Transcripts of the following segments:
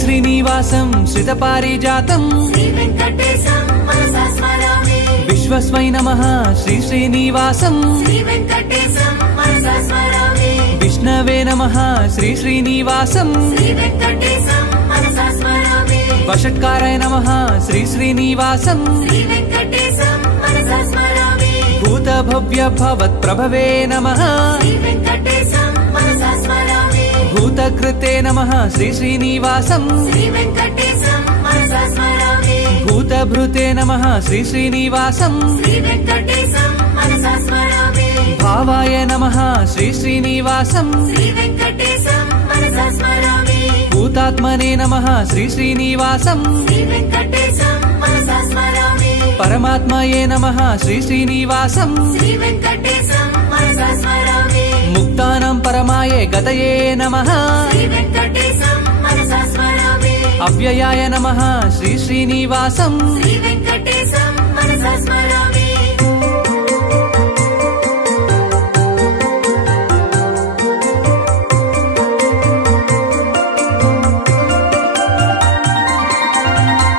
श्रीनिवासं श्रितपारिजातं श्री वेंकटेशं मनसा स्मरामि विश्वस्मै नमः श्री श्रीनिवासं श्री वेंकटेशं मनसा स्मरामि विष्णवे नमः श्री श्रीनिवासं श्री वेंकटेशं मनसा स्मरामि वषट्काराय नमः श्री श्रीनिवासं श्री वेंकटेशं मनसा स्मरामि भूतभव्य भवत्प्रभवे नमः श्री वेंकटेशं मनसा स्मरामि भूतकृते नमः श्री श्रीनिवासं श्री वेंकटेशं मनसा स्मरामि भूतभृते नमः श्री श्रीनिवासं श्री वेंकटेशं मनसा स्मरामि भावाय नमः श्री श्रीनिवासं श्री वेंकटेशं मनसा स्मरामि भूतात्मने नमः श्री श्रीनिवासं श्री वेंकटेशं मनसा स्मरामि परमात्मये नमः श्री श्रीनिवासं श्री वेंकटेशं मनसा स्मरामि मुक्तानां परमाये गतये नमः श्री वेंकटेशं मनसा स्मरामि अव्ययाय नमः श्री श्रीनिवासं श्री वेंकटेशं मनसा स्मरामि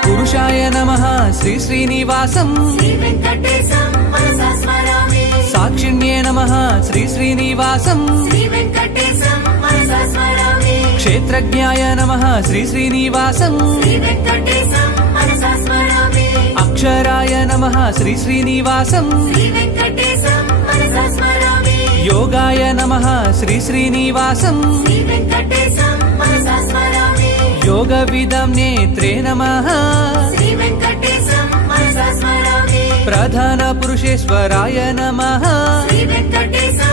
पुरुषाय नमः श्री श्रीनिवासं श्री वेंकटेशं मनसा स्मरामि साक्षिण्ये नमः श्री श्रीनिवासं श्री वेंकटेशं मनसा स्मरामि क्षेत्रज्ञाय नमः श्री श्रीनिवासं श्री वेंकटेशं मनसा स्मरामि अक्षराय नमः श्री श्रीनिवासं श्री वेंकटेशं मनसा स्मरामि योगाय नमः श्री श्रीनिवासं श्री वेंकटेशं मनसा स्मरामि योगविदं नेत्रे नमः श्री वेंकटेशं मनसा स्मरामि प्रधानपुरुषेश्वराय नमः श्री वेंकटेशं